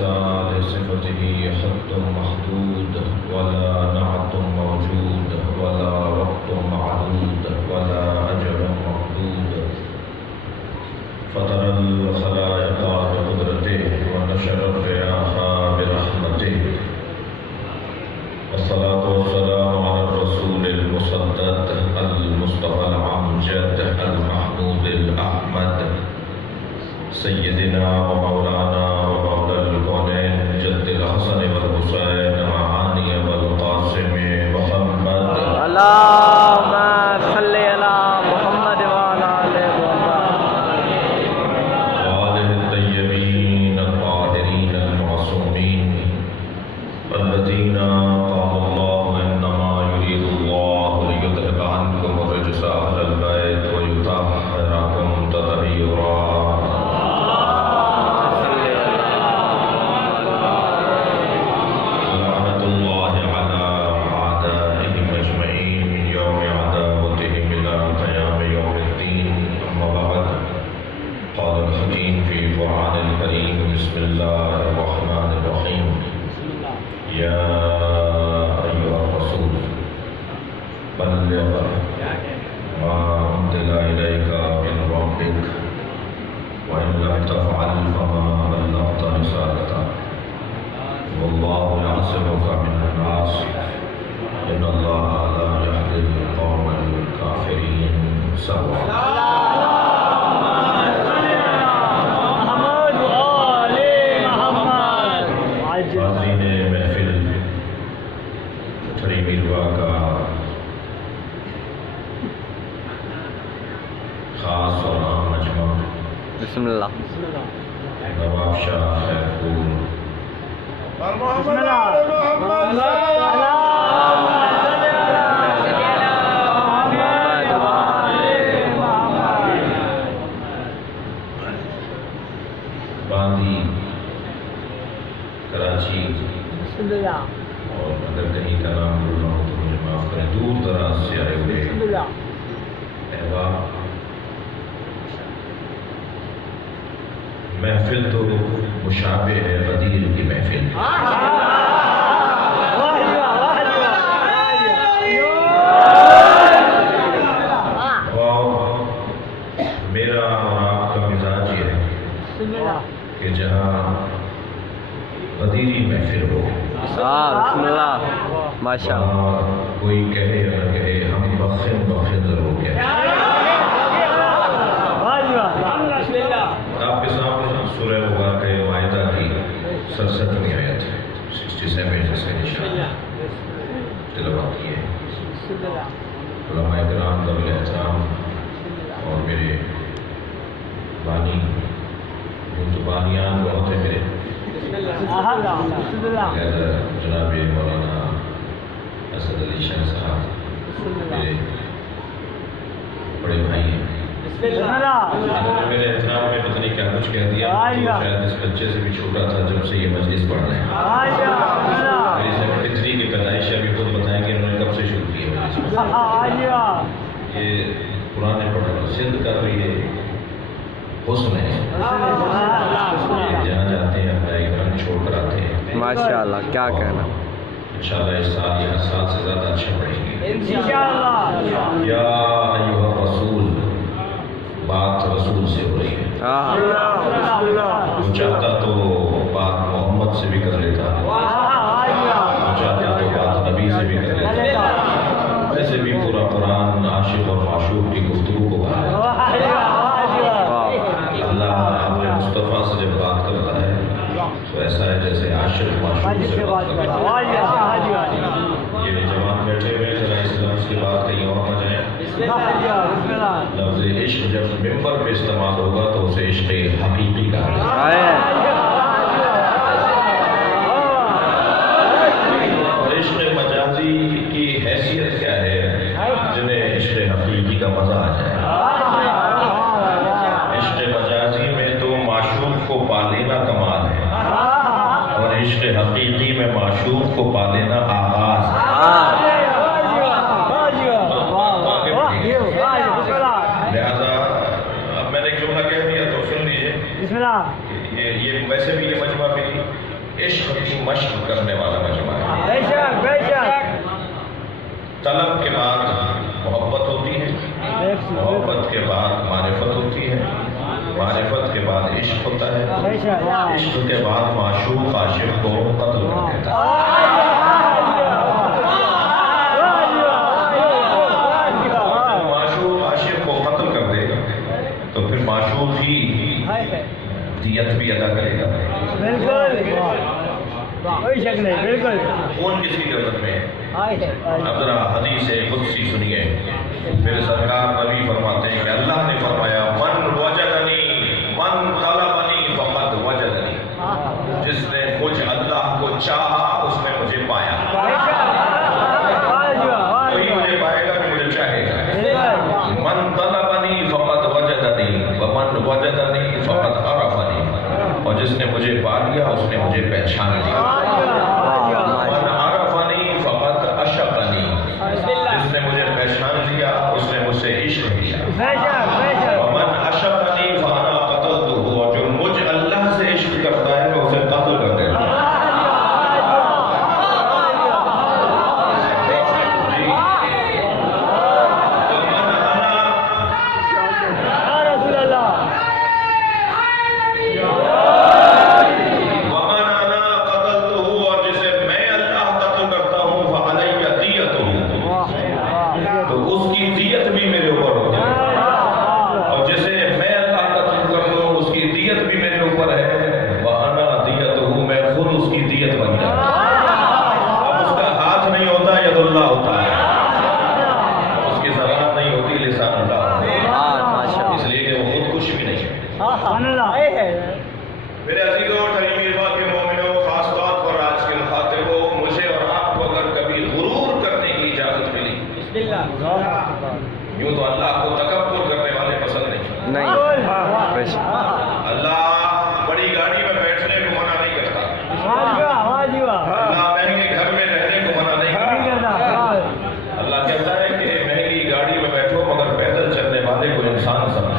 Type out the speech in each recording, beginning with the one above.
لصفته حد محدود ولا نعت موجود ولا وقت معدود ولا أجل مقدود فطر الخلائق بقدرته ونشر الرياح برحمته والصلاة والسلام على الرسول المسدد المصطفى الأمجد المحمود الأحمد سيدنا ومولانا ومولى الكونين جد الحسن والحسين معاني والقاسم محمد اللهم صل على محمد وعلى وآله الطيبين الطاهرين المعصومين الذين قال الله إنما يريد الله ليذهب عنكم الرجس أهل البيت ويطهركم تطهيرا بسم الله الرحمن الرحيم يا أيها الرسول بلغ ما أنزل إليك من ربك وإن لم تفعل فما بلغت رسالته والله يعصمك من الناس إن الله لا يهدي القوم الكافرين سواء خاص اور عام مجمع بسم اللہ نواب شاہ خیرپور باندی کراچی اور اگر کہیں کا نام بھول رہا ہوں تو مجھے معاف کریں دور دراز سے آئے ہوئے احباب محفل تو مشابہ ہے غدیر کی محفل اور میرا اور آپ کا مزاج یہ ہے کہ جہاں غدیری محفل ہو بسم اللہ ماشاء اللہ کوئی کہے یا نہ کہے ہم بخن ضرور کہتے ہیں آپ کے سامنے سورہ مبارکہ مائدہ کی 67ویں آیت 67 جیسے انشاءاللہ تلاوت کی ہے علماء کرام قابل احترام اور میرے بانی بانیان بہت ہیں میرے جناب مولانا اسد علی شاہ صاحب میرے بڑے بھائی ہیں میرے احترام میں پتہ نہیں کیا کچھ کہہ دیا شاید اس بچے سے بھی چھوٹا تھا جب سے یہ مجلس پڑھ رہے ہیں میری 73 کی پیدائش ابھی خود بتائیں کہ انہوں نے کب سے شروع کی ہے یہ قرآن پڑھنا سندھ کا تو یہ حسن ہے جہاں جاتے ہیں اپنا ایک رنگ چھوڑ کر آتے ہیں ماشاءاللہ کیا کہنا انشاءاللہ اس سال یہ سال سے زیادہ اچھے پڑھیں گے یا ایھا الرسول بات رسول سے ہو رہی ہے وہ چاہتا تو بات محمد سے بھی کر لیتا وہ چاہتا تو بات نبی سے بھی کر لیتا ویسے بھی پورا قرآن عاشق اور معشوق کی گفتگو کو کہا ہے اللہ اپنے مصطفیٰ سے جب بات کرتا ہے تو ایسا ہے جیسے عاشق معشوق سے بات کرتا ہے یہ جوان بیٹھے ہوئے ذرا اس لفظ کی بات کہیں اور نہ جائیں لفظ عشق جب ممبر پہ استعمال ہوگا تو اسے عشق حقیقی کہا جاتا ہے اور عشق مجازی کی حیثیت کیا ہے جنہیں عشق حقیقی کا مزہ آ جائے عشق مجازی میں تو معشوق کو پا لینا کمال ہے اور عشق حقیقی میں معشوق کو پا لینا آغاز ہے لہذا اب میں نے ایک جملہ کہہ دیا تو سن لیجیے یہ ویسے بھی یہ مجمع میری عشق کی مشق کرنے والا مجمع ہے۔ بے شک بے شک طلب کے بعد محبت ہوتی ہے، محبت کے بعد معرفت ہوتی ہے، معرفت کے بعد عشق ہوتا ہے، بے شک عشق کے بعد معشوق عاشق کو قتل کر دیتا ہے۔ معشوق عاشق کو قتل کر دے گا تو پھر معشوق ہی دیت بھی ادا کرے گا۔ بالکل کوئی شک نہیں، بالکل خون کس کی ضرورت میں ہے؟ اب ذرا حدیث قدسی سنیے، پھر سرکار نبی فرماتے ہیں کہ اللہ نے فرمایا من وجدنی من طلبنی فقد وجدنی، جس نے مجھ اللہ کو چاہا اس نے مجھے پایا۔ وہی مجھے پائے گا کہ مجھے چاہے گا۔ من طلبنی فقد وجدنی ومن وجدنی فقد عرفنی، اور جس نے مجھے پا لیا اس نے مجھے پہچان لیا۔ من عرفنی فقد عشقنی، جس نے مجھے پہچان لیا اس نے مجھ سے عشق کیا۔ ومن عشقنی فانا قتلتہ، اور جو مجھ اللہ سے عشق کرتا ہے میں اسے قتل کر دیتا ہوں۔ میرے عزیزوں اور کریم اللہ کے مومنوں، خاص طور پر آج کے مخاطبوں، مجھے اور آپ کو اگر کبھی غرور کرنے کی اجازت ملی، یوں تو اللہ کو تکبر کرنے والے پسند نہیں۔ اللہ بڑی گاڑی میں بیٹھنے کو منع نہیں کرتا، اللہ مہنگے گھر میں رہنے کو منع نہیں کرتا۔ اللہ کہتا ہے کہ مہنگی گاڑی میں بیٹھو مگر پیدل چلنے والے کو انسان سمجھو۔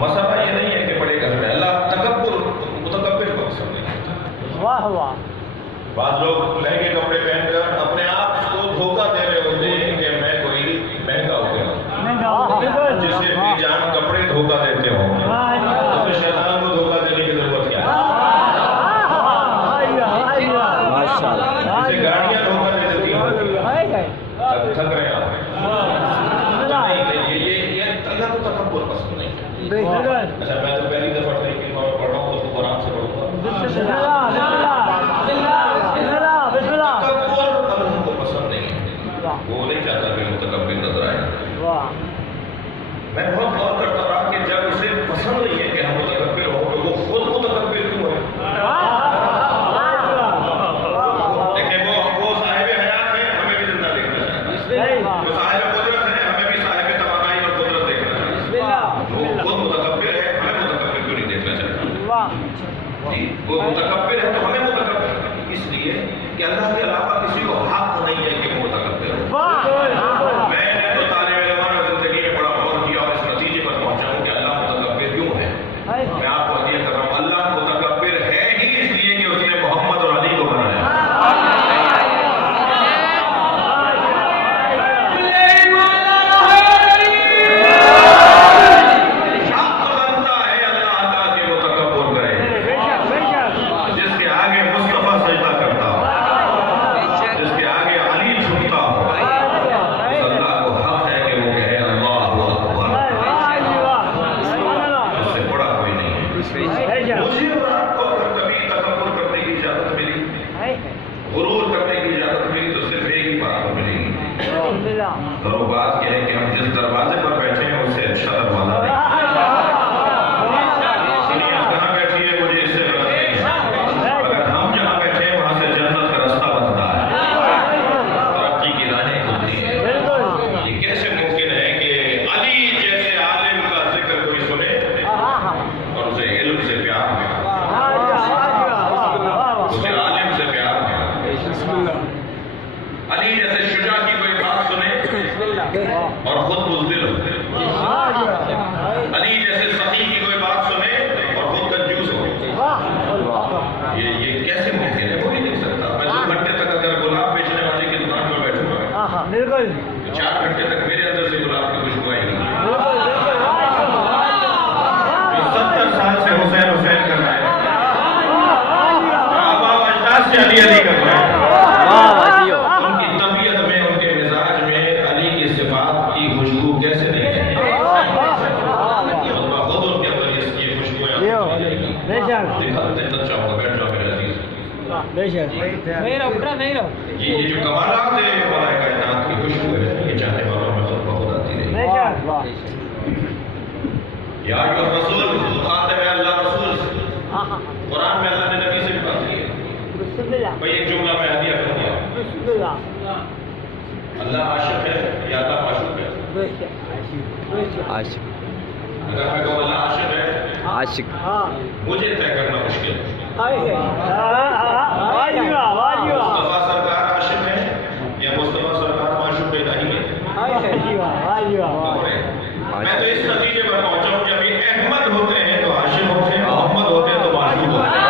مسئلہ یہ نہیں ہے کہ بڑے گھر میں، اللہ متکبر کو پسند نہیں کرتا۔ بعض لوگ مہنگے کپڑے پہن کر اپنے آپ کو دھوکہ دے رہے ہوتے ہیں کہ میں کوئی مہنگا ہو گیا، جس سے بھی جان کپڑے دھوکہ دیتے ہوں، تو پھر شیطان کو دھوکہ دینے کی ضرورت کیا ہے؟ جسے گاڑیاں دھوکہ دے دیتی ہیں، تھک رہے ہیں آپ، یہ اللہ کو تکبر پسند نہیں۔ اچھا میں تو پہلی دفعہ طریقے پڑھ رہا ہوں تو قرآن سے پڑھوں گا۔ تکبر اللہ کو پسند نہیں ہے، وہ نہیں چاہتا کہ متکبر نظر آئے۔ میں بہت غور کرتا رہا کہ جب اسے پسند نہیں ہے کہ ہم متکبر ہوں تو وہ خود متکبر کیوں ہے؟ لیکن وہ صاحب حیات ہے، ہمیں بھی زندہ دیکھنا چاہیے، وہ صاحب قدرت ہے، ہمیں بھی صاحب توانائی اور قدرت دیکھنا چاہیے۔ وہ خود متکبر ہے، ہمیں متکبر کیوں نہیں دیکھنا چاہتا؟ جی وہ متکبر ہے تو ہمیں متکبر، اس لیے کہ اللہ کے علاوہ کسی کو حق نہیں ہے کہ وہ متکبر ہو۔ میں نے تو طالب علمانہ زندگی میں بڑا غور کیا اور اس نتیجے پر پہنچا ہوں کہ اللہ متکبر کیوں ہے۔ میں آپ کو عطیہ کر رہا ہوں، اللہ متکبر ہے ہی اس لیے کہ اس نے محمد اور علی کو بنایا۔ غرور کرنے کی اجازت ملی تو صرف ایک ہی بات کو ملے گی، اور وہ بات یہ ہے کہ ہم جس دروازے پر بیٹھے ہیں اس سے اچھا دروازہ نہیں۔ کہاں بیٹھی ہے مجھے اس سے غرض نہیں ہے، اگر ہم جہاں بیٹھے ہیں وہاں سے جنت کا راستہ بنتا ہے، ترقی کی راہیں کھلتی ہیں۔ یہ کیسے ممکن ہے کہ علی جیسے عالم کا ذکر کوئی سنے اور اسے علم سے پیار ہے، اسے عالم سے پیار ہے، علی جیسے شجاع کی کوئی بات سنے خدمت چاہوں گا، بیٹھ جاؤ میرے عزیز. بے شک نہیں رہو یہ جو کمالات ملائکہ کائنات کی خوشبو ہے، یہ چاہنے والوں میں خود بخود آتی رہی. بے شک یا ایھا الرسول، مخاطب ہے اللہ رسول سے. قرآن میں اللہ نے نبی سے بھی بات کی ہے. بھئی ایک جملہ میں ہدیہ کروں گا. اللہ عاشق ہے یا اللہ معشوق ہے؟ عاشق اگر میں کہوں اللہ عاشق ہے، عاشق مجھے طے کرنا مشکل ہے. مصطفیٰ سرکار عاشق ہے یا مصطفیٰ سرکار معشوق الہی ہے؟ میں تو اس نتیجے پر پہنچا ہوں جب یہ احمد ہوتے ہیں تو عاشق ہوتے ہیں، محمد ہوتے ہیں تو معشوق ہوتے ہیں.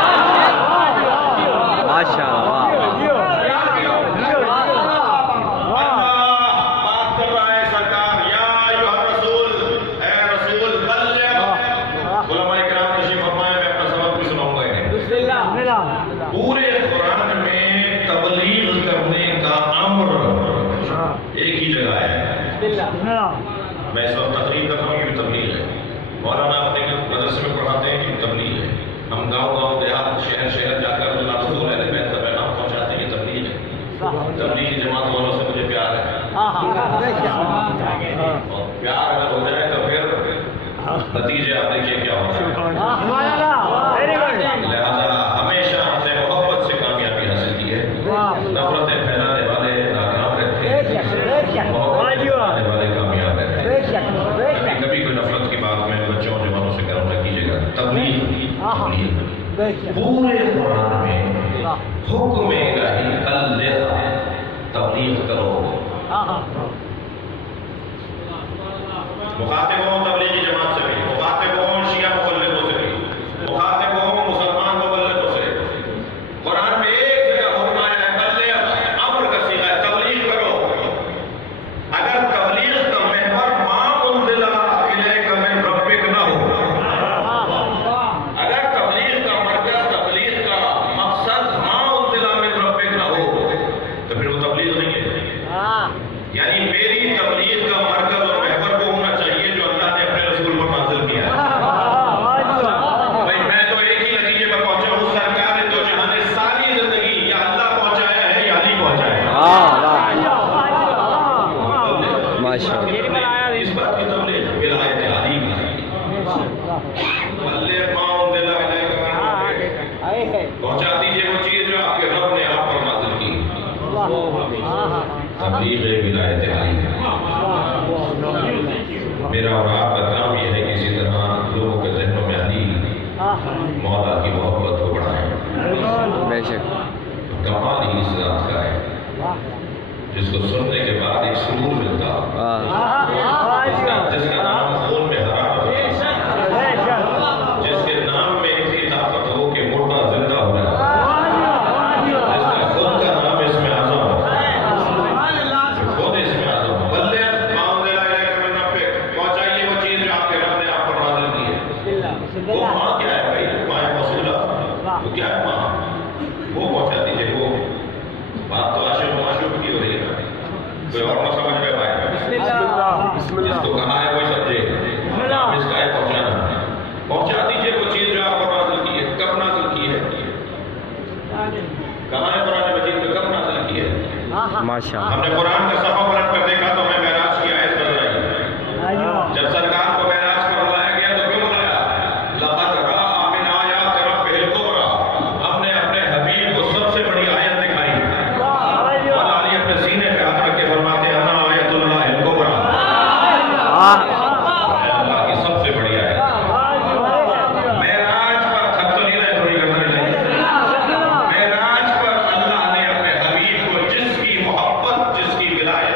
ماشاء اللہ. پورے قرآن میں تبلیغ کرنے کا امر ایک ہی جگہ ہے. میں اس وقت تقریر کر رہا ہوں، یہ بھی تبلیغ ہے. مولانا اپنے مدرسے میں پڑھاتے ہیں کہ تبلیغ ہے. ہم گاؤں دیہات شہر جا کر اللہ رسول اہل بیت کا پیغام پہنچاتے ہیں، یہ تبلیغ ہے. تبلیغ جماعت والوں سے مجھے پیار ہے، اور پیار اگر ہو جائے تو پھر نتیجے آپ دیکھیے کیا ہوتا ہے. لہٰذا ہمیشہ ہم نے محبت سے کامیابی حاصل کی ہے. نفرتیں پھیلانے والے ناکام رہتے ہیں، محبت پھیلانے والے کامیاب رہتے ہیں. کبھی کوئی نفرت کی بات میں بچوں جوانوں سے کرم نہ کیجیے گا. تبلیغ پورے قرآن میں حکم الہی بلغ، تبلیغ کرو. مخاطب ہوں تبلیغی جماعت سے بھی، مخاطب ہوں شیعہ مبلغوں سے بھی، مخاطب ہوں مسلمان مبلغوں سے. قرآن میں ایک جگہ حکم آیا ہے بلغ، امر کا صیغہ ہے، تبلیغ کرو. اگر تبلیغ کا محور ما انزل الیک من ربک نہ ہو، اگر تبلیغ کا مرکز، تبلیغ کا مقصد ما انزل من ربک نہ ہو تو پھر وہ تبلیغ نہیں ہے. یعنی میری تبلیغ کا مرکز اور محور وہ ہونا چاہیے جو اللہ نے اپنے رسول پر نازل کیا ہے. بھائی میں تو ایک ہی نتیجے پر پہنچا ہوں، سرکار نے تو جہاں نے ساری زندگی یا اللہ پہنچایا ہے یا علی پہنچایا ہے. ماشاء اللہ. اس بات کی تبلیغ ولایت علی کی بلغ ما انزل الیک من ربک، پہنچا دیجیے وہ چیز جو آپ کے رب نے آپ پر نازل کی. تبلیغ ولایت علی ہے. میرا اور آپ کا کام یہ ہے کہ اسی طرح لوگوں کے ذہنوں میں علی مولا کی محبت کو بڑھائیں. بے شک کمال ہی اس ذات کا ہے جس کو سننے کے بعد ایک سرور ملتا، جس کا نام خون میں حرارت ہے، جس کے نام میں اتنی طاقت ہو کہ مردہ زندہ ہو جائے، جس کا خود کا نام اس میں اعظم ہو، خود اس میں اعظم ہو. بلغ ما انزل الیک من ربک، پہنچائیے وہ چیز جو آپ کے رب نے آپ پر نازل کی ہے. وہ ماں کیا ہے بھائی؟ ماں موصولہ، وہ کیا ہے ماں؟ وہ پہنچا دیجیے. وہ بات تو عاشق و معشوق کی ہو رہی ہے، کوئی اور نہ سمجھ میں پائے گا. جس کو کہا ہے وہی سمجھے. اس کا ہے پہنچانا. پہنچا دیجیے وہ چیز جو آپ کو نازل کی ہے. کب نازل کی ہے؟ کہاں ہے قرآن مجید میں کب نازل کی ہے؟ ماشاء اللہ. ہم نے قرآن کا صفحہ پلٹ کر دیکھا تو ہمیں معراج کی آیت نظر آئی. جب سرکار کو معراج پر بلایا گیا تو کیوں بلایا؟ لقد رأى من آیات ربہ الکبریٰ، ہم نے اپنے حبیب کو سب سے بڑی آیت دکھائی. مولا علی اپنے سینے پہ ہاتھ رکھ کے فرماتے ہیں انا آیت اللہ الکبریٰ، اللہ کی سب سے بڑی آیت. معراج پر خط تو نہیں رہے تھوڑی کرنا چاہیے. معراج پر اللہ نے اپنے حبیب کو جس کی محبت، جس کی ولایت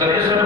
63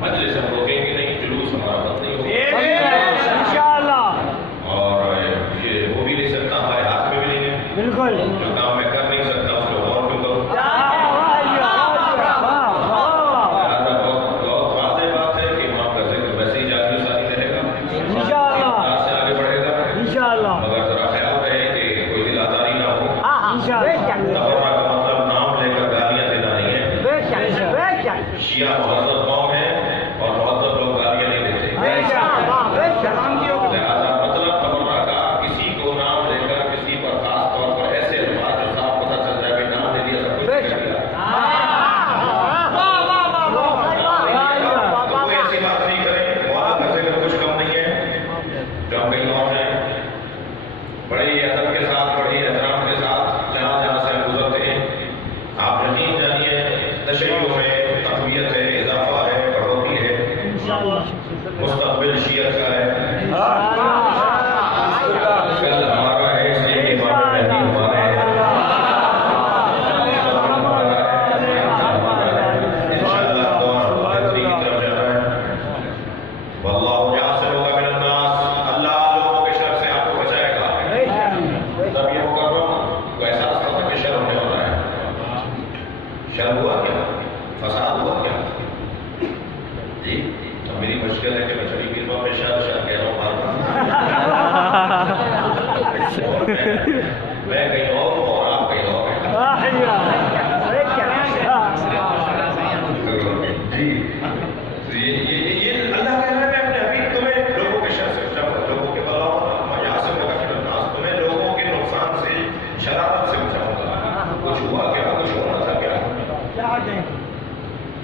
مجلس ہم روکیں گے نہیں، جلوس ہمارا بند نہیں ہوگا انشاءاللہ اور یہ وہ بھی لے سکتا ہوں، ہمارے ہاتھ میں بھی نہیں ہے، بالکل جو کام میں کر نہیں سکتا اس کو اور کیوں کروں؟ لہٰذا بہت واضح بات ہے کہ امام کا ذکر ویسے ہی جاری و ساری رہے گا، آج سے آگے بڑھے گا، انشاءاللہ مگر ذرا خیال رہے کہ کوئی دل آزاری نہ ہو۔ تبرہ کا مطلب نام لے کر گالیاں دینا نہیں ہے، شیعہ مہذب قوم ہے اور مہذب لوگ گالیاں نہیں دیتے، لہٰذا مطلب تبرہ کا کسی کو نام لے کر کسی پر خاص طور پر ایسے الفاظ جو صاف پتہ چل جائے کہ نام لے دیا سب کچھ کر دیا، تو کوئی ایسی بات نہیں کریں۔ مولا کا ذکر کچھ کم نہیں ہے، جو ہم کہیں اور ہیں بڑے ہی ادب کے ساتھ، بڑے ہی احترام کے ساتھ جہاں جہاں سے ہم گزرتے ہیں، آپ یقین جانیے تشیع میں تقویت ہے، اضافہ ہے، بڑھوتری ہے، مستقبل شیعت کا ہے، کل ہمارا ہے، اس لیے امام مہدی ہمارے ہیں، انشاءاللہ دور بہتری کی طرف جا رہا ہے۔ واللہ یعصمک من الناس، اللہ لوگوں کے شر سے آپ کو بچائے گا۔ تب یہ مکرم کو احساس ہوتا کہ شر ہونے والا ہے، شر ہوا کیا، فساد ہوا کیا؟ جی اب میری مشکل ہے کہ میں شریف کی میں شر کہہ رہا ہوں بار میں کہیں اور ہوں اور آپ کہیں اور ہیں۔ جی یہ اللہ کہہ رہا ہے میں اپنے حبیب تمہیں لوگوں کے شر سے بچاؤں، لوگوں کے بلاؤ یاسر کا الناس، تمہیں لوگوں کے نقصان سے، شرارت سے بچاؤں گا۔ کچھ ہوا کیا، کچھ ہونا تھا کیا؟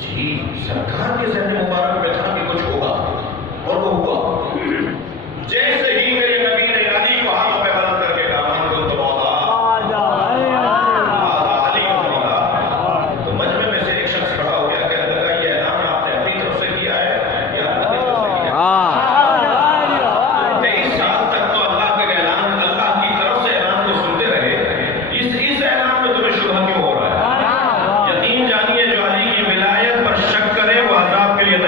جی سرکار کے ذہن مبارک میں تھا کہ کچھ ہوگا اور وہ ہوا۔ جیسے ہی میرے نبی نے علی کو ہاتھ پہ بلند کر کے کہا من کنت مولا علی کو مولا، تو مجمع میں سے ایک شخص کھڑا ہو گیا، کہنے لگا یہ اعلان آپ نے اپنی طرف سے کیا ہے یا اللہ کی طرف سے کیا ہے؟ 23 سال تک تو اللہ کے اعلان، اللہ کی طرف سے اعلان کو سنتے رہے، اس اعلان میں تمہیں شبہ کیوں ہو رہا ہے؟ یقین جانیے جو علی کی ولایت پر شک کرے وہ عذاب کے لیے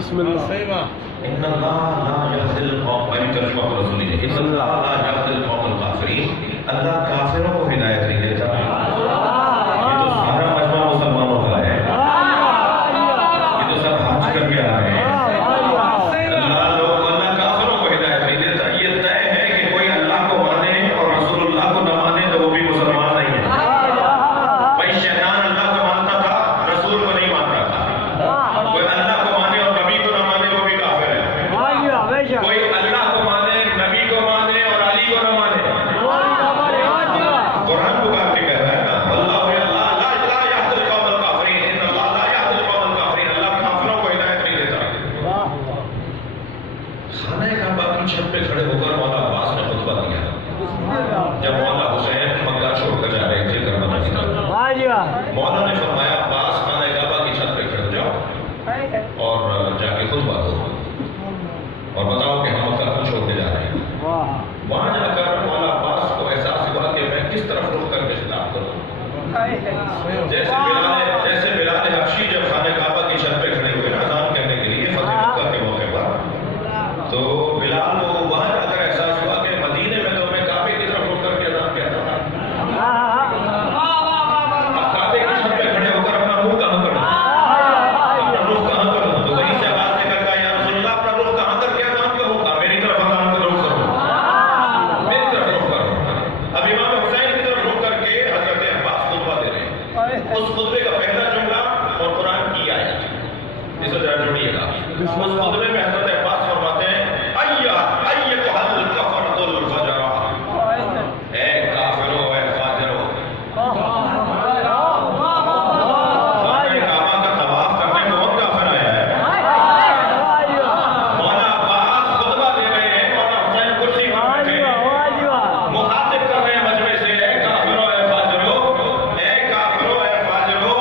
بسم اللہ ان اللہ لا یهدی القوم میں ترجمہ رسول ہے ان اللہ لا یهدی القوم الکافرین اللہ کافروں کو ہدایت نہیں دیتا یہ تو سارا مجمع مسلمانوں کا ہے یہ تو سب حج کر کے آ رہے ہیں اللہ کافروں کو ہدایت نہیں دیتا یہ طے ہے کہ کوئی اللہ کو مانے اور رسول اللہ کو نہ مانے تو وہ بھی مسلمان نہیں ہے بھائی شیطان اللہ کو مانتا تھا رسول کو نہیں مانتا تھا کوئی اللہ کو مانے اور نبی کو نہ مانے وہ بھی کافر ہے کوئی اللہ کو مانے نبی کو مانے اور علی کو نہ مانے قرآن کو کہا کہ کہہ رہا ہے نا اللہ لا یهدی القوم الکافرین ان اللہ لا یهدی القوم الکافرین اللہ کافروں کو ہدایت نہیں دیتا خانہ کعبہ کی چھت پہ کھڑے ہو کر مولا عباس نے خطبہ دیا جب مولا حسین مکہ چھوڑ کر جا رہے تھے کربلا کی طرف مولا نے فرمایا عباس خانہ کعبہ کی چھت پہ کھڑے ہو جاؤ اور جا کے خطبہ دو اور بتاؤ کہ ہم مکہ کو چھوڑ کے جا رہے ہیں وہاں جا کر مولا عباس کو احساس ہوا کہ میں کس طرف رخ کر کے خطاب کروں جیسے بلال حبشی جب خانہ کعبہ کی چھت پہ کھڑے ہوئے اذان کرنے کے لیے فتح مکہ کے موقع پر تو بلال کو وہاں جا کر احساس ہوا کہ مدینے میں تو میں کعبے کی طرف رخ کر کے اذان کہتا تھا اب کعبے کی چھت پہ کھڑے ہو کر اپنا منہ کہاں کروں اپنا رخ کہاں کروں تو وہیں سے آواز نکل گیا یا رسول اللہ اپنا رخ کہاں کر کے اذان کروں میری طرف اذان کا رخ کرو میری طرف رخ کرو اب امام حسین کی طرف رخ کر کے حضرت عباس خطبہ دے رہے ہیں اس خطبے کا پہلا جملہ اور قرآن کی آیت اس کو ذرا جوڑیے گا اس خطبے میں حضرت عباس فرماتے ہیں ایتھا الکفرۃ الفجرہ اے کافرو اے فاجرو خانہ کعبہ کا طواف کرنے کو کون کافر آیا ہے مولا عباس خطبہ دے رہے ہیں مولا حسین کرسی پر بیٹھے ہیں مخاطب کر رہے ہیں مجمع سے اے کافرو اے فاجرو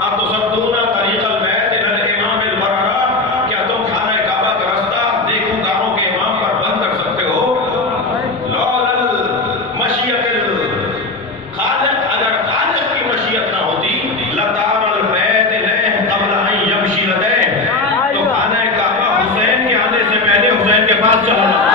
اتصدون طریق البیت الی الامام البررہ کیا تم خانہ کعبہ کا راستہ نیکوکاروں کے امام پر بند کر سکتے ہو لولا المشیۃ الخالق اگر خالق کی مشیت نہ ہوتی لطار البیت الیہ قبل ان یمشی لدیہ تو خانہ کعبہ حسین کے آنے سے پہلے حسین کے پاس چلا جاتا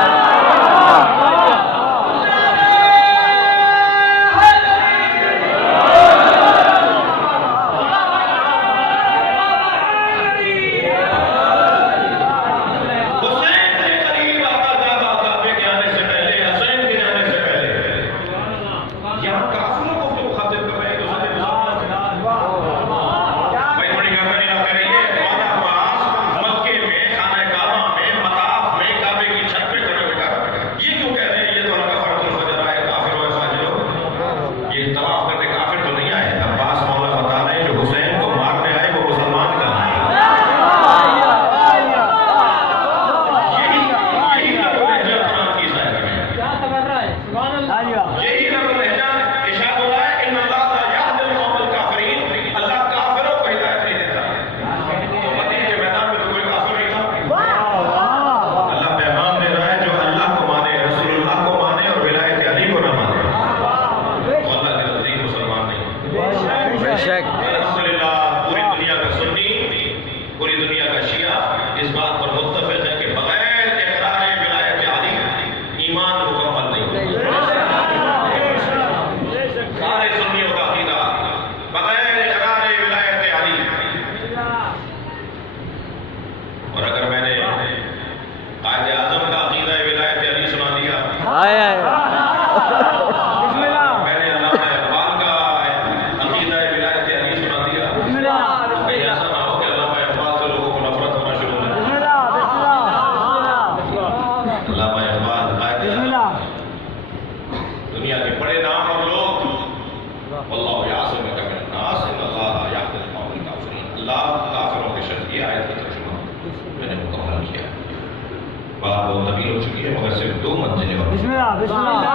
بات بہت طویل ہو چکی ہے مگر صرف 2 منزلیں اور بسم اللہ بسم اللہ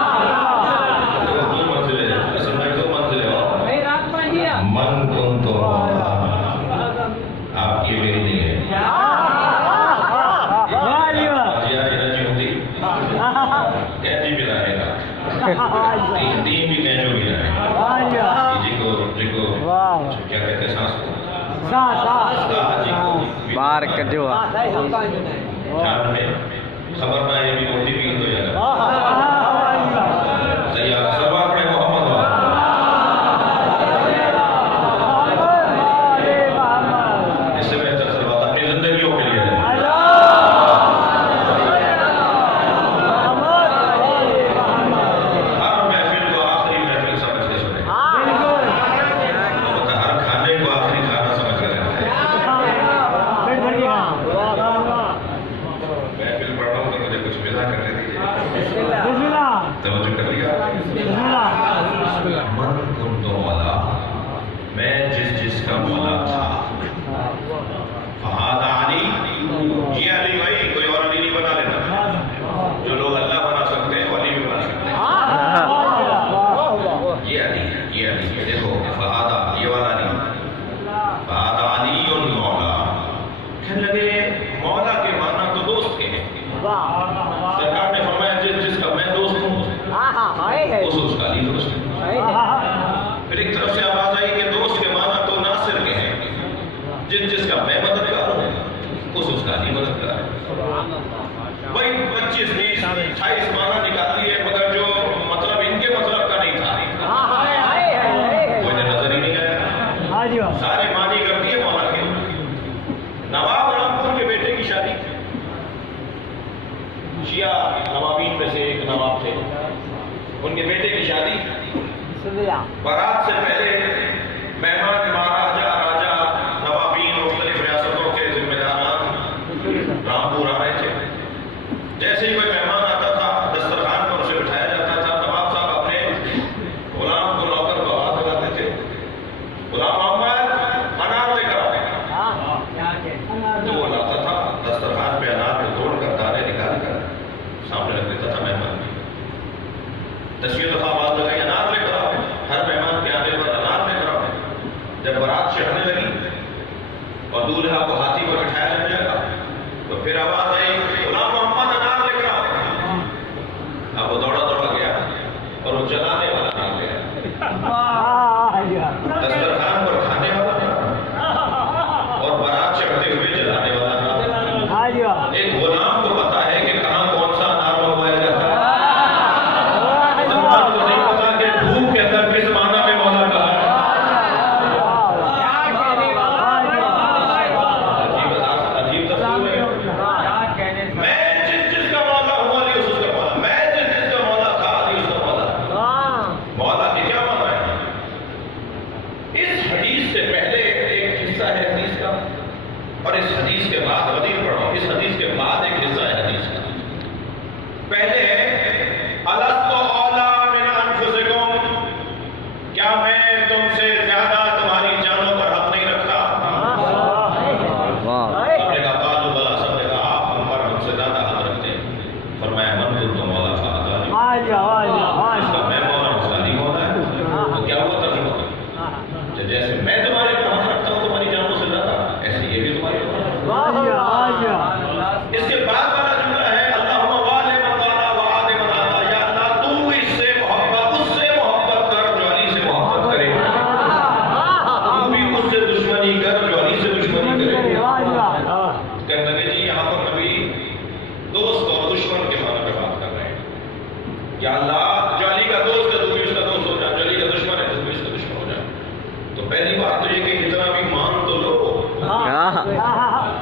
2 منزلیں اصل میں 2 منزلیں اور من کن تو آپ کی میری نہیں ہے کہتی بھی رہے گا دین بھی کہنے بھی رہے گا جی کو کیا کہتے ہیں سانس کو جی کو بار کجوا خیال میں خبر نہ ہے بھی موٹی بھی تو یار سیاح سب اپنے محمد اس سے بہتر سلوات اپنی زندگیوں کے لیے ہے ہر محفل کو آخری محفل سمجھ کے سنے ہر کھانے کو آخری کھانا سمجھ کر رہتے ہیں محفل پڑھ رہا ہوں تو مجھے کچھ ملا کرنے دیجیے توجہ کر لیا من کن تو مولا میں جس کا مولا تھا فہاد علی یہ علی بھائی کوئی اور علی نہیں بنا لینا جو لوگ اللہ بنا سکتے ہیں ولی بھی بنا سکتے ہیں یہ علی دیکھو فہاد یہ والا علی فہاد علی مولا کہنے لگے مولا کے معنی تو دوست کے ہیں سرکار نے فرمایا جس کا میں دوست ہوں اس کا علی دوست ہے پھر ایک طرف سے آواز آئی کہ دوست کے معنی تو ناصر کے ہیں جس کا میں مددگار ہوں اس کا علی مددگار ہے بھائی 25 20 28 معنی نکالتی ہے مگر جو مطلب ان کے مطلب کا نہیں تھا کوئی نظر ہی نہیں آیا سارے معنی کرتی ہے مولا کے نواب رامپور کے بیٹے کی شادی شیعہ نوابین میں سے ایک نواب تھے ان کے بیٹے کی شادی بارات سے پہلے مہمان مہاراجا راجا نوابین مختلف ریاستوں کے ذمہ داران رامپور آ رہے تھے جیسے ہی کوئی مہمان آتا تھا دسترخوان پر اسے بٹھایا جاتا تھا نواب صاحب اپنے غلام کو نوکر کو ہاتھ لگاتے تھے غلام محمد انار لے کر آؤ تو وہ لاتا تھا دسترخوان پہ انار کو توڑ کر دانے نکال کر سامنے رکھ دیتا تھا مہمان تشریف دفعہ آواز لگائی انار لے کر آؤ ہر مہمان کے آنے پر انار لے کر آؤ جب برات چڑھنے لگی اور دولہا کو ہاتھی پر بٹھایا جانے لگا تو پھر آواز آئی غلام محمد انار لے کر آؤ اب وہ دوڑا دوڑا گیا اور وہ جلانے والا نام گیا دسترخوان پر کھانے والا اور برات چڑھتے ہوئے جلانے والا نام ایک غلام کو پتا ہے کہ کہاں کون سا انار منگوایا جاتا ہے کو نہیں پتا کہ بھوک کے اندر کس معنی میں مولا کہا ہے عجیب تصویر ہے میں جس کا مولا ہوں علی اس کا مولا میں جس کا مولا تھا علی اس کا مولا مولا کے کیا معنی ہے اس حدیث سے پہلے ایک حصہ ہے حدیث کا اور اس حدیث کے بعد حدیث پڑھو اس حدیث کے بعد ایک حصہ ہے حدیث کا پہلے الست اولا من انفسکم کیا میں تم سے زیادہ تمہاری جانوں پر حق نہیں رکھتا سب نے کہا قالوا بلا سب نے کہا آپ ہم پر ہم سے زیادہ حق رکھتے ہیں فرمایا من قلت مولا فہد علی اس کا میں مولا اس کا نہیں مولا ہے تو کیا ہوا ترجمہ جیسے میں تمہارے پر حق رکھتا ہوں تمہاری جانوں سے زیادہ ایسے یہ بھی تمہاری اس کے بعد والا جملہ ہے اللہم والے من والا وعاد من آتا یا اللہ تو اس سے محبت کر جو علی سے محبت کرے تو بھی اس سے دشمنی کر جو علی سے دشمنی کرے کہنے لگے جی یہاں پر نبی دوست اور دشمن کے معنی پہ بات کر رہے ہیں یا اللہ جو علی کا دوست ہے تو بھی اس کا دوست ہو جائے جو علی کا دشمن ہے تو بھی اس کا دشمن ہو جائے تو پہلی بات تو یہ کہ اتنا بھی مان تو لو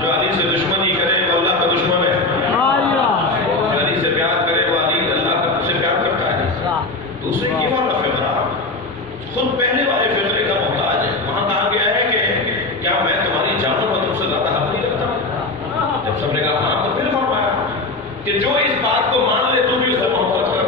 جو علی سے دشمنی کرے وہ اللہ کا دشمن ہے جو علی سے پیار کرے وہ علی اللہ کا سے پیار کرتا ہے دوسرے کی والا فطرہ خود پہلے والے فطرے کا محتاج ہے وہاں کہا گیا ہے کہ کیا میں تمہاری جانوں پر تم سے زیادہ حق نہیں رکھتا جب سب نے کہا ہاں تو پھر فرمایا کہ جو اس بات کو مان لے تو بھی اس سے محبت کر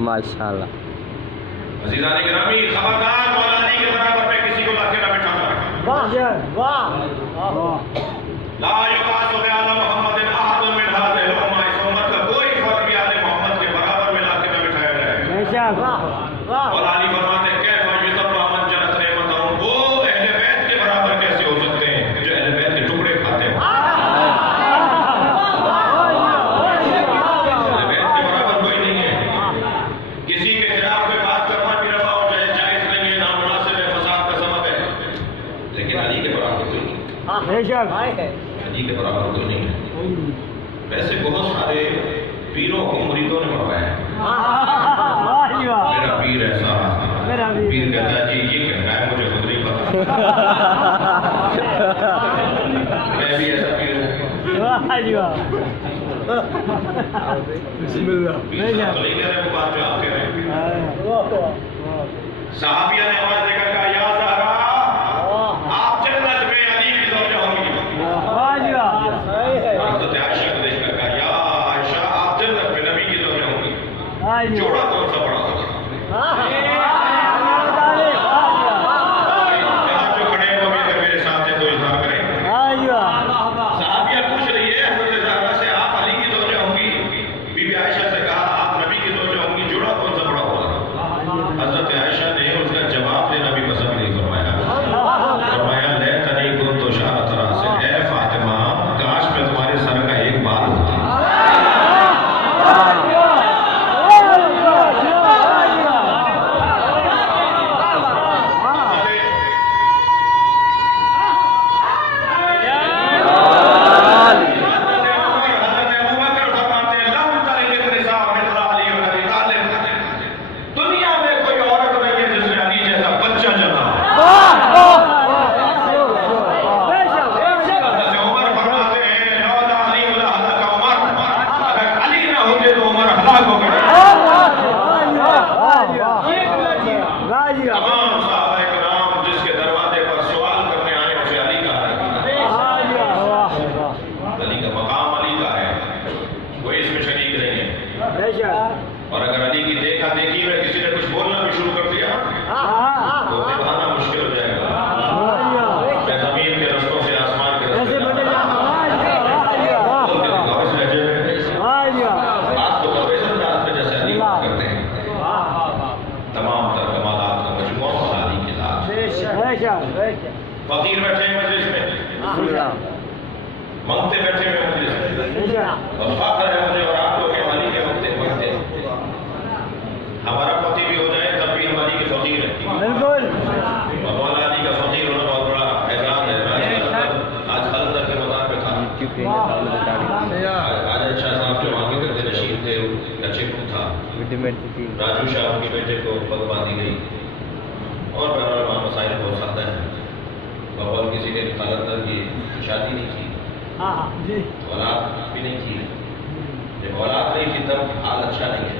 ماشاءاللہ. عزیزان گرامی، خبردار مولا علی کے برابر میں کسی کو لا کے نہ بٹھانا. واہ لا یقاس بعلی محمد احد من هذه الامه، اس امت کا کوئی فرد بھی آل محمد کے برابر میں لا کے نہ بٹھایا جائے. مولا علی فرماتے ہیں کیف یذبح من جنت نعمتهم، وہ اہل بیت کے برابر کیسے ہو سکتے ہیں جو اہل بیت کے ٹکڑے کھاتے ہیں. اہل بیت کے برابر کوئی نہیں ہے. کسی کے خلاف میں بات کرنا بھی روا ہو جائے جائز نہیں ہے، نامناسب ہے، فساد کا سبب ہے، لیکن علی کے برابر کوئی نہیں. علی کے برابر کوئی نہیں ہے. ویسے بہت سارے پیروں کو مریدوں نے مروایا ہے. میرا پیر ایسا، پیر کہتا ہے جی یہ کہنا ہے مجھے خود نہیں پتا. میں بھی ایسا پیر ہوں. بسم اللہ. پیر صاحب تو نہیں کہہ رہے وہ بات جو آپ کہہ رہے ہیں. صحابیہ نے آواز دے کر کہا یا زہرا، آپ جنت میں علی کی زوجہ ہوں گی. حضرت عائشہ کو دیکھ کر کہا یا عائشہ، آپ جنت میں نبی کی زوجہ ہوں گی. جوڑا کون سا بڑا ہوگا؟ یہاں جو کھڑے ہیں وہ بھی اگر میرے ساتھ ہیں تو اظہار کریں. صحابیہ پوچھ رہی ہے حضرت زہرا سے آپ علی کی زوجہ ہوں گی. بی بی عائشہ سے کہا آپ نبی کی زوجہ ہوں گی، جوڑا کون سا بڑا ہوگا؟ حضرت عائشہ نے اس کا جواب دینا بھی پسند نہیں فرمایا. فرمایا لیتنی کنت شعرۃ راس، اے فاطمہ کاش میں تمہارے سر کا ایک بال ہوتا. دنیا میں کوئی عورت نہیں ہے جس نے علی جیسا بچہ جنا. حضرت عمر فرماتے ہیں لولا علی لہلک عمر، اگر علی نہ ہوتے تو عمر ہلاک ہو گئے. تمام صحابہ کرام جس کے دروازے پر سوال کرنے آئے اسے علی کہا ہے. علی کا مقام علی کا ہے، کوئی اس میں شریک نہیں ہے. اور اگر علی کی دیکھا دیکھی میں کسی نے کچھ بولنا بھی شروع کر دیا تو نبھانا مشکل ہو جائے گا. میں زمین کے رستوں سے آسمان کے رستے بات تو پرویز انداز میں جیسے علی بات کرتے ہیں. تمام تر کمالات کا مجموعہ اور علی کی ذات. فقیر بیٹھے ہیں مجلس میں، منگتے بیٹھے ہیں مجلس میں، اور فخر ہے مجھے اور آپ لوگ علی کے منگتے منگتے. ہمارا پتی بھی ہو جائے تب بھی ہم علی کے فقیر ہیں. اور مولا علی کا فقیر ہونا بہت بڑا احسان ہے. آج خلدر کے مزار پہ تھا. آج شاہ صاحب جو آگے کرتے نشیر تھے کچھے تھا. راجو شاہ کے بیٹے کو پگ باندھی گئی. اور بہرحال مسائل بہت سادہ ہیں. بہت کسی نے خلدر کی شادی نہیں کی، اولاد بھی نہیں کی. جب اولاد نہیں تھی تب حال اچھا نہیں ہے.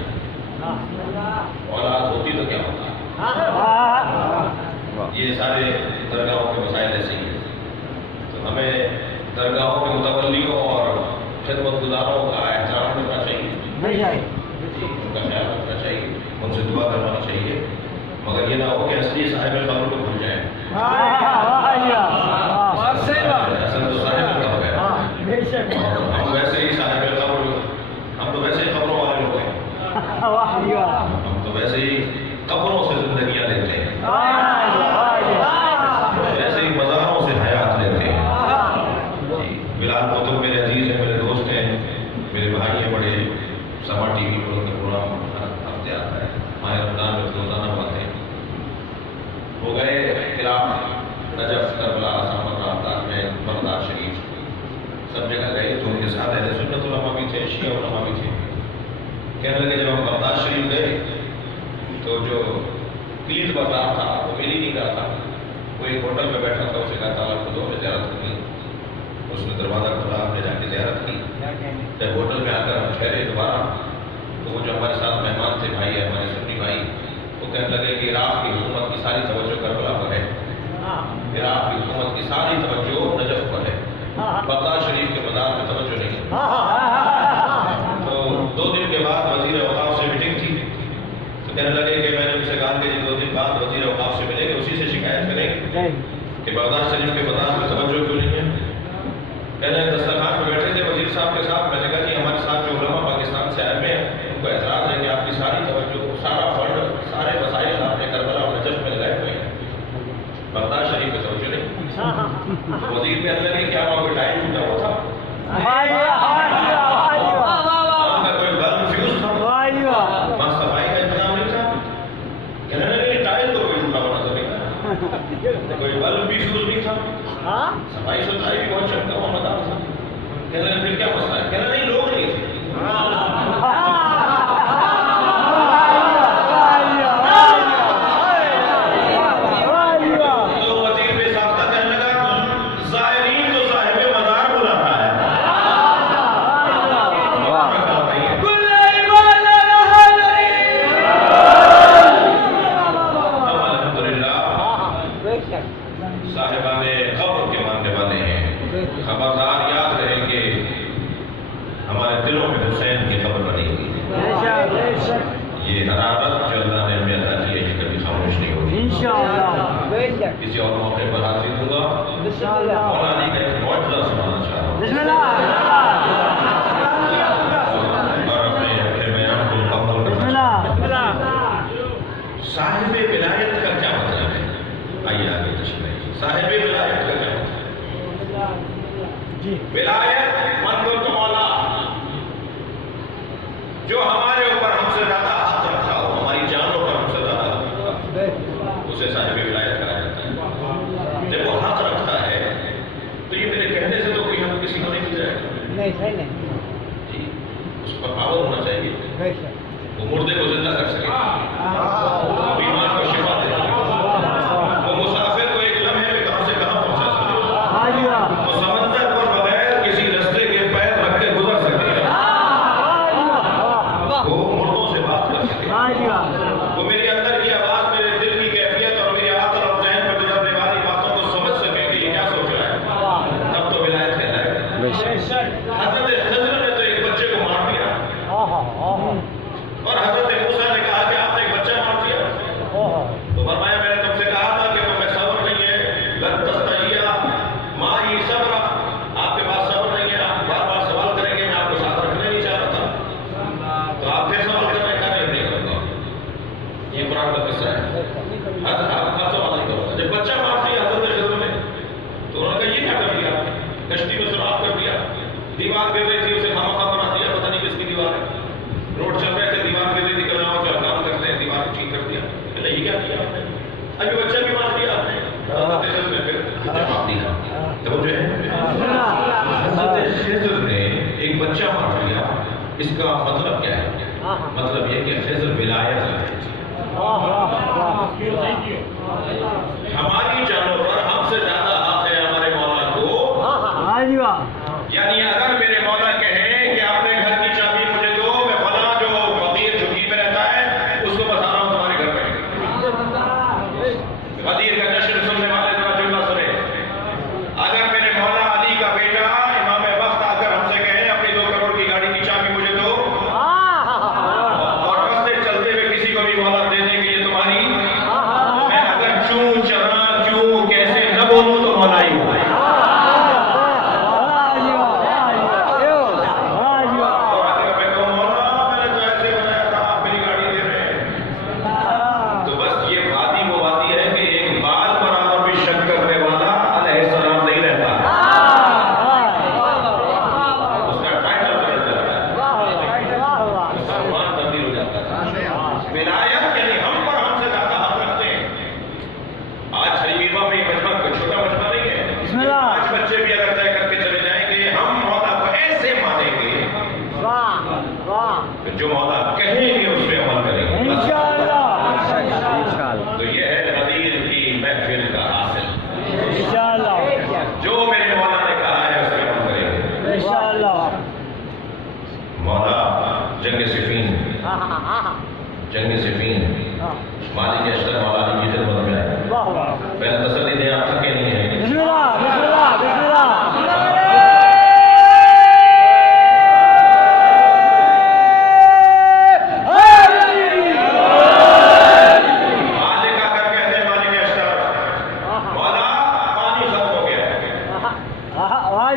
اولاد ہوتی تو کیا ہوتا. یہ سارے درگاہوں کے مسائل ایسے ہی ہیں. تو ہمیں درگاہوں کے متولیوں اور خدمت گزاروں کا احترام کرنا چاہیے، ان کا خیال رکھنا چاہیے، ان سے دعا کروانی چاہیے، مگر یہ نہ ہو کہ اصلی صاحب قبر کو بھول جائیں. اصل تو صاحب کا ہو گیا. ہم ویسے ہی صاحب قبر، ہم تو ویسے ہی قبروں والے لوگ ہیں. ہم تو ویسے ہی قبروں سے زندگیاں لیتے ہیں، ویسے ہی مزاروں سے حیات لیتے ہیں. بلال قطب میرے عزیز ہیں، میرے دوست ہیں، میرے بھائی ہیں. بڑے سما ٹی وی پر ان کا پروگرام ہفتے آتا ہے. ماہ رمضان میں روزانہ باتیں ہو گئے. عراق، نجف، کربلا، رابطہ میں بغداد شریف سب جگہ گئے تو ان کے ساتھ اہل سنت علماء بھی تھے، شیعہ علماء بھی تھے. کہنے لگے جب ہم بغداد شریف گئے تو جو پیر بغداد تھا وہ مل ہی نہیں رہا تھا. وہ ایک ہوٹل میں بیٹھا تھا، اسے کہا تھا آپ کو دو میں زیارت کرنی. اس نے دروازہ کھولا، ہم نے جا کے زیارت کی. جب ہوٹل میں آ کر ہم ٹھہرے دوبارہ تو وہ جو ہمارے ساتھ مہمان تھے، بھائی ہے ہمارے سنی بھائی، وہ کہنے لگے کہ عراق کی حکومت کی ساری توجہ کربلا پر ہے، عراق کی حکومت کی ساری توجہ نجف پر ہے، بغداد شریف کے مزار میں توجہ نہیں ہے. تو 2 دن کے بعد وزیر اوقاف سے میٹنگ تھی. کہ بغداد شریف کے بازار میں توجہ کیوں نہیں ہے؟ کہہ رہے ہیں دسترخوان پہ بیٹھے تھے وزیر صاحب کے ساتھ، میں نے کہا جی ہمارے ساتھ جو علماء پاکستان سے آئے ہوئے ہیں ان کو اعتراض ہے کہ آپ کی ساری توجہ، سارا فنڈ، سارے وسائل آپ نے کربلا اور نجف میں لگائے ہوئے ہیں، بغداد شریف پہ توجہ نہیں۔ وزیر کے اندر یہ کیا ہوا، کوئی ٹائم ٹوٹا ہوا تھا؟ کوئی بلب فیوز تھا؟ وہاں صفائی کا انتظام نہیں تھا؟ کہنے لگے ٹائل تو کوئی ٹوٹا ہوا نظر نہیں تھا، کوئی بلب بھی فیوز نہیں تھا، صفائی ستھرائی بھی بہت چمکا ہوا مدار تھا۔ کہنے لگے پھر کیا مسئلہ ہے؟ کہنے نہیں لوگ نہیں تھے۔ صاحبان قبر کے ماننے والے ہیں، خبردار یاد رہے کہ ہمارے دلوں میں حسین کی قبر بنی ہوئی ہے۔ یہ حرارت جو اللہ نے ہمیں عطا کی ہے یہ کبھی خاموش نہیں ہوگی۔ کسی اور موقع پر حاضر دوں گا، مولا علی کا ایک معجزہ سنانا چاہ رہا ہوں اور اپنے بیان کو مکمل کرنا۔ صاحب ولایت کا کیا مطلب ہے؟ آئیے آگے تشریح۔ صاحب ولایت کا کیا مطلب ہے؟ ولایت من کو مولا، جو ہمارے اوپر ہم سے زیادہ حق رکھتا ہو، ہماری جانوں پر ہم سے زیادہ حق رکھتا ہو، اسے صاحب ولایت کہا جاتا ہے۔ جب وہ حق رکھتا ہے تو یہ میرے کہنے سے تو کوئی ہم کسی کو نہیں مل جائے گا، جی اس پر پاور ہونا چاہیے، وہ مردے کو زندہ کر سکے، بیمار کو شفا دے سکے، وہ مسافر کو ایک لمحے میں کہاں سے کہاں پہنچا سکے، وہ سمندر پر بغیر کسی رستے کے پیر رکھ کے گزر سکے، وہ مردوں سے بات کر سکے، وہ میرے اندر کی آواز، میرے دل کی کیفیت اور میرے عقل اور ذہن پر گزرنے والی باتوں کو سمجھ سکے کہ یہ کیا سوچ رہا ہے، تب تو ولایت کہلائے گا۔ حضرت خضر نے تو ایک بچے کو مار دیا اور حضرت موسیٰ نے کہا کہ آپ نے ایک بچہ مار دیا، تو فرمایا میں نے تم سے کہا تھا کہ تمہیں صبر نہیں ہے، لن تستطیع معی صبرا، آپ کے پاس صبر نہیں ہے، آپ بار بار سوال کریں گے، میں آپ کو ساتھ رکھنے نہیں چاہ رہا تھا، تو آپ پھر سوال کریں کا نہیں کروں گا۔ یہ قرآن کا قصہ ہے، آپ سوال نہیں کرو گا۔ جب بچہ مار دیا حضرت خضر نے تو انہوں نے کہا یہ کیا کر دیا، کشتی میں سوراخ کر دیا، دیوار گر رہی تھی اسے خامخواہ بنا دیا، پتہ نہیں کس کی دیوار ہے، روڈ چل رہے تھے دیوار گر رہی تھی، کل جو کام کرتے ہیں دیوار کو ٹھیک کر دیا، یہ کیا کیا آپ نے، ابھی بچہ بھی مار دیا آپ نے، حضرت خضر نے پھر جواب دیا۔ تو جو ہے حضرت خضر نے ایک بچہ مار دیا، اس کا مطلب کیا ہے؟ مطلب یہ کہ خضر ولایت ہے، ہماری جانوں پر ہم سے زیادہ حق ہے ہمارے مولا کو، یعنی اگر میرے مولا کہیں کہ اپنے گھر کی چابی مجھے دو، میں فلاں جو فقیر جھگی میں رہتا ہے اس کو بتا رہا ہوں تمہارے گھر پہ، فقیر کا جشن سننے والے ذرا جملہ سنے، اگر میرے مولا علی کا بیٹا امام وقت آ کر ہم سے کہیں اپنی 2 کروڑ کی گاڑی کی چابی مجھے دو، اور راستے چلتے ہوئے کسی کو بھی مولا دے دیں کہ یہ تمہاری، میں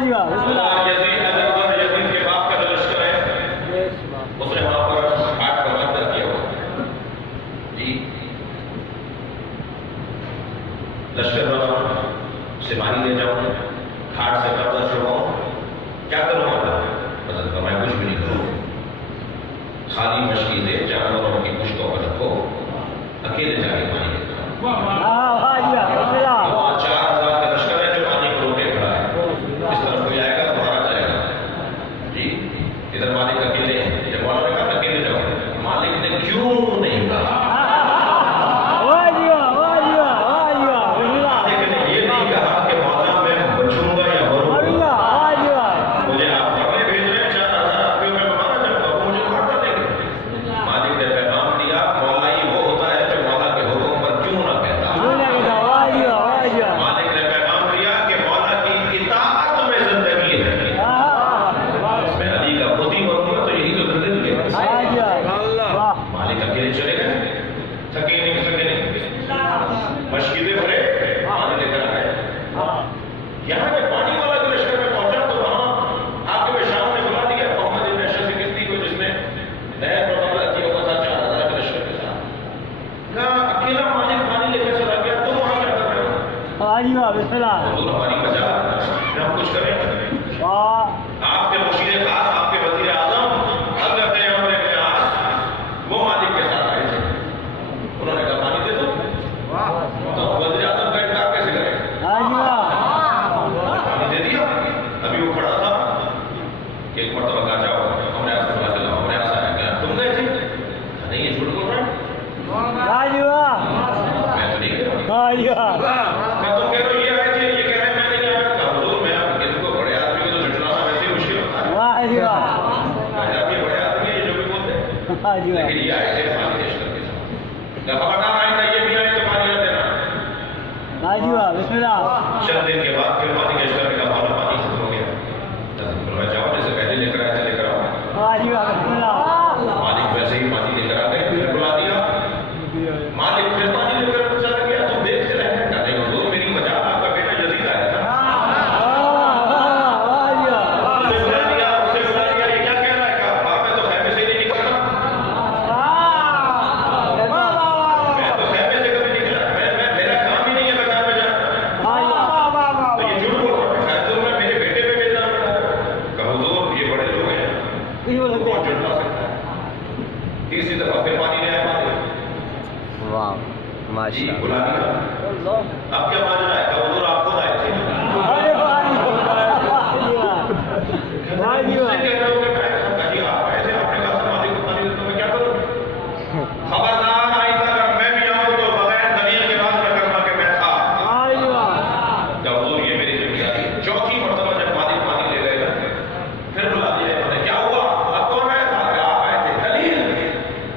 جی واہ بسم اللہ یزید کے باپ کا جو لشکر ہے اس نے وہاں پر آگ کا مقدر کیا ہوا جی لشکر بناؤ سپاہی لے جاؤ گھاٹ سے قبضہ چھڑواؤ کیا کروں گا حضرت فرمایا کچھ بھی نہیں کرو خالی مشکیزیں جانوروں کی پشتوں پر رکھو اکیلے جا کے پانی لے جاؤ واہ جی واہ بسم اللہ 4000 کا لشکر ہے جو پانی کو روکے کھڑا ہے اس طرف کوئی آئے گا تمہارا جائے گا جی ادھر مالک اکیلے ہیں جب مولا نے کہا اکیلے جاؤ مالک نے کیوں نہیں کہا واہ جی واہ واہ جی واہ بسم اللہ مالک نے یہ نہیں کہا کہ مولا میں بچوں گا یا مروں گا واہ جی واہ مجھے آپ مرنے بھیج رہے ہیں 4000 آدمیوں میں مارا جاؤں گا مجھے مار کر دیں گے مالک نے پیغام دیا مولا ہی وہ ہوتا ہے جو مولا کے حکم پر کیوں نہ کہتا واہ جی واہ مالک نے پیغام دیا کہ مولا کی اطاعت میں زندگی ہے میں علی کا خود ہی مروں گا تو یہی تو زندگی ہے واہ مالک اکیلے چلے گئے تھکے نہیں مشکلیں بھرے پانی لے کر آئے یہاں پہ پانی والا جو لشکر میں پہنچا تو وہاں حاکم شام نے بلا دیا محمد ابن اشرف کشتی کو جس نے نہر پر حملہ کیا ہوا تھا 4000 کے لشکر کے ساتھ کہا اکیلا مالک پانی لے کے چلا گیا تم وہاں کیا کر رہے ہو واہ جی واہ بسم اللہ حضور ہماری بچا ہم کچھ کریں واہ آپ کے مشیر خاص آپ کے وزیر اعظم حضرت عمر بن عاص وہ مالک کے ساتھ آئے تھے انہوں نے کہا پانی دے دو تو وزیر اعظم کا انکار کیسے کرے واہ جی واہ پانی دے دیا ابھی وہ کھڑا تھا کہ ایک مرتبہ کہا جاؤ ہم نے آپ سے بات چلاؤ ہم نے ایسا ہے کہ تم گئے تھے نہیں یہ جھوٹ بول رہے ہیں واہ جی واہ میں تو نہیں گیا واہ جی واہ میں تم کہہ رہے ہو یہ آئے تھے یہ کہہ رہے ہیں میں نہیں آیا کہا حضور میں ان کو بڑے آدمی کو تو جھٹلانا ویسے ہی مشکل ہوتا ہے واہ جی واہ جب یہ بڑے آدمی ہیں یہ جو بھی بولتے ہیں واہ جی واہ لیکن یہ آئے تھے پانی دیش کر کے ساتھ خبردار آئندہ یہ بھی آئے تو پانی نہ دینا واہ جی واہ بسم اللہ چند دن کے بعد پھر پانی دیش کر کا مولا پانی ختم ہو گیا حضرت فرمایا جاؤ جیسے پہلے لے کر آئے تھے لے کر آؤ واہ جی واہ بسم اللہ مالک ویسے ہی پانی لے کر آ گئے پھر بلا دیا مالک پھر پانی لے کر چلا گیا تم دیکھتے رہے کہا نہیں حضور میری وجہ آپ کا بیٹا یزید آیا تھا واہ جی واہ اسے بلا دیا یہ کیا کہہ رہا ہے کہا باپ میں تو خیمے سے ہی نہیں نکلتا میں تو خیمے سے کبھی نکلا میرا کام ہی نہیں ہے بازار میں جانا تو یہ جھوٹ بول رہا ہے خیر تو میں میرے بیٹے پہ الزام لگا رہا ہوں کہا حضور یہ بڑے لوگ ہیں کون جھٹلا سکتا ہے تیسری دفعہ پھر پانی لے آئے مالک واہ جی ماشاء بلا دیا اب کیا ماجرا ہے کہا حضور آپ خود آئے تھے واہ جی واہ کہہ رہے ہو کہ میں کہا جی آپ آئے تھے آپ نے کہا تھا مالک کو پانی دیتا میں کیا کروں خبردار آئندہ اگر میں بھی آؤں تو بغیر دلیل کے بعد میں کرنا کہ میں تھا واہ جی واہ کہا حضور یہ میری ذمہ داری ہے چوتھی مرتبہ جب مالک پانی لے گئے پھر بلا دیا انہوں نے کیا ہوا آپ کون آیا تھا کہ آپ آئے تھے دلیل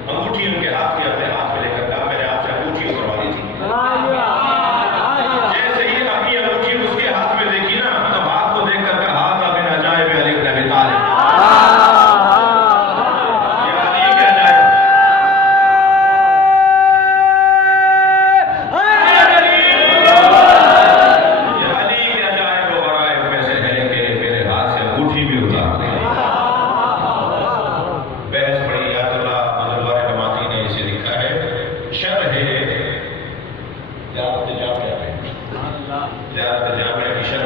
انگوٹھی ان کے ہاتھ میں اپنے ہاتھ میں لے کر کہا میں نے آپ سے انگوٹھی اتروا دی تھی واہ جی واہ جیسے ہی اپنی انگوٹھی اس کے ہاتھ میں دیکھی نا تو ہاتھ کو دیکھ کر کہا تھا من عجائب علی بن ابی طالب یہ علی کے عجائب یہ علی کے عجائب و غرائب میں سے ہے کہ میرے ہاتھ سے انگوٹھی بھی اتار دی بحث پڑی یاد اللہ عبدالباری نمازی نے اسے لکھا ہے شرح زیارت جامعہ میں زیارت جامعہ کی شرح